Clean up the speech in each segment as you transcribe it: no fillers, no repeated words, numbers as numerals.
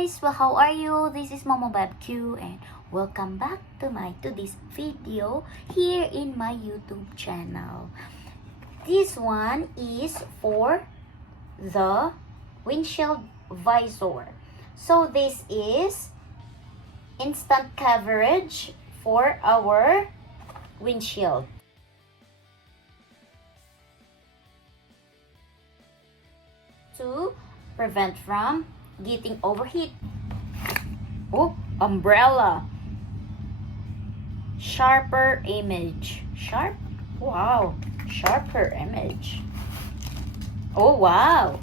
guys, well, how are you? This is MAMABEB and welcome back to this video here in my YouTube channel. This one is for the windshield visor. So this is instant coverage for our windshield. To prevent from getting overheat. Oh, umbrella. Sharper image. Sharp? Wow. Sharper image. Oh, wow.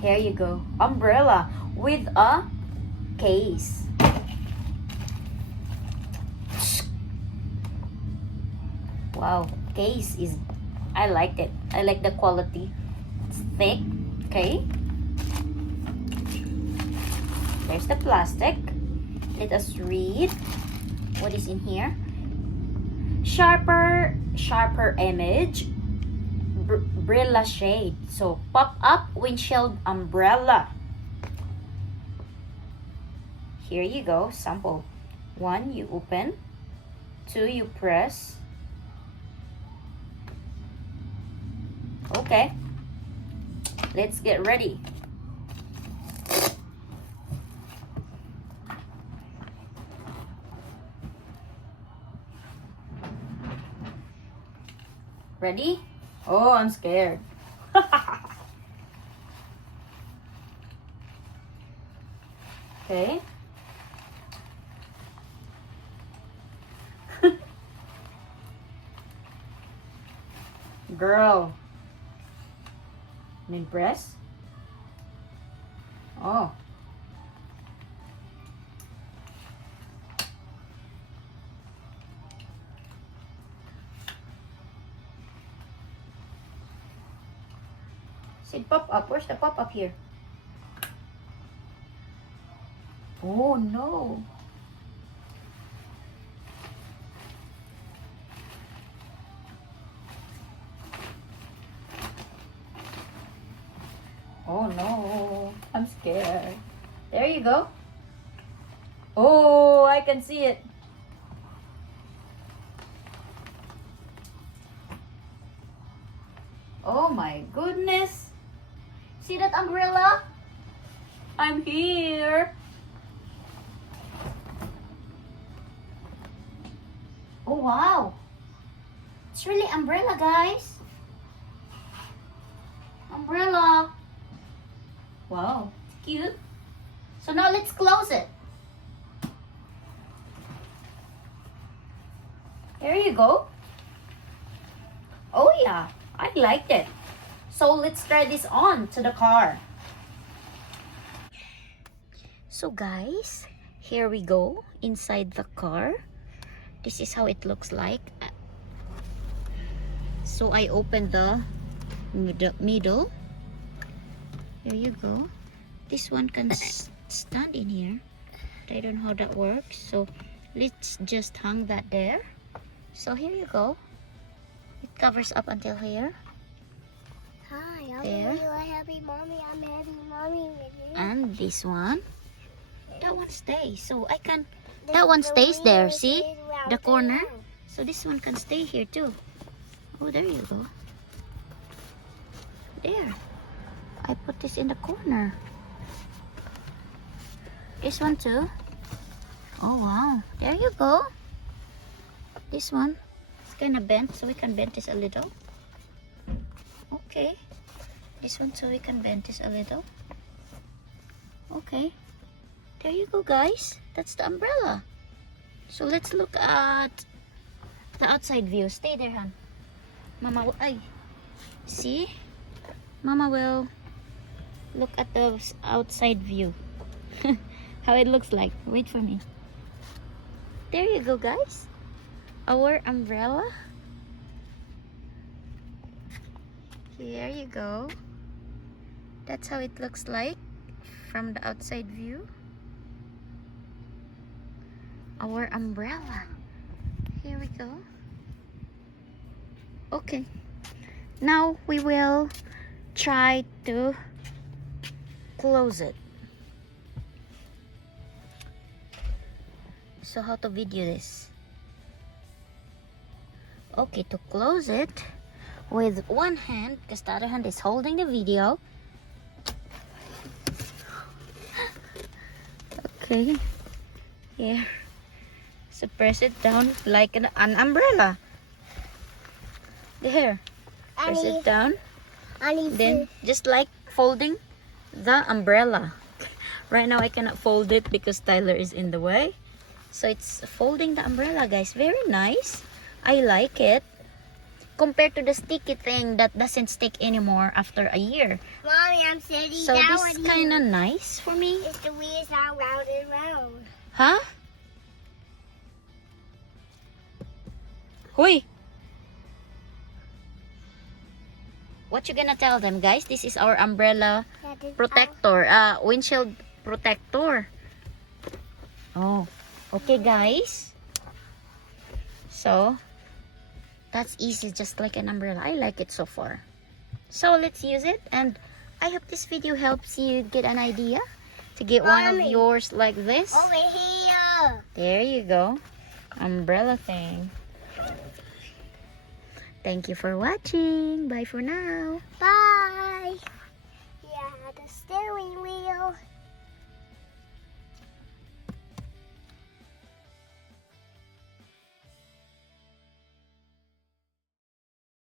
Here you go. Umbrella with a case. Wow. Case is, I liked it. I like the quality. It's thick. Okay. There's the plastic. Let us read what is in here. Sharper image. Brellashade. So pop-up windshield umbrella. Here you go. Sample. 1, you open. 2, you press. Okay, let's get ready. Ready? Oh, I'm scared. Okay. Girl. And press. Oh. Said pop up. Where's the pop up here? Oh no. Oh no, I'm scared. There you go. Oh, I can see it. Oh my goodness. See that umbrella? I'm here. Oh wow. It's really umbrella, guys. Umbrella. Wow, it's cute. So now let's close it. There you go. Oh yeah, I liked it. So let's try this on to the car. So guys, here we go inside the car. This is how it looks like. So I opened the middle. There you go. This one can stand in here. I don't know how that works. So let's just hang that there. So here you go. It covers up until here. Hi, I'm There. really happy mommy. I'm happy mommy with you. And this one. That one stays. So I can, that one stays there. See? The corner. So this one can stay here too. Oh, there you go. There. I put this in the corner. This one too. Oh wow. There you go. This one is kind of bent, so we can bend this a little. Okay. This one, so we can bend this a little. Okay. There you go, guys. That's the umbrella. So let's look at the outside view. Stay there, hon. Mama, ay. See? Mama will look at the outside view. How it looks like. Wait for me. There you go, guys. Our umbrella. Here you go. That's how it looks like from the outside view. Our umbrella. Here we go. Okay. Now we will try to close it. So how to video this? Okay, to close it with one hand, because the other hand is holding the video. Okay, here. So press it down like an umbrella. There. Press it down. Then just like folding the umbrella. Right now I cannot fold it because Tyler is in the way. So it's folding the umbrella, guys. Very nice. I like it. Compared to the sticky thing that doesn't stick anymore after a year. Mommy, I'm sitting So down this is kind of nice for me. It's the wheels are round and round. Huh? Hoy! What you gonna tell them, guys? This is our umbrella protector. Windshield protector. Oh. Okay, guys. So, that's easy, just like an umbrella. I like it so far. So, let's use it. And I hope this video helps you get an idea to get one of yours like this. Over here. There you go. Umbrella thing. Thank you for watching. Bye for now. Bye.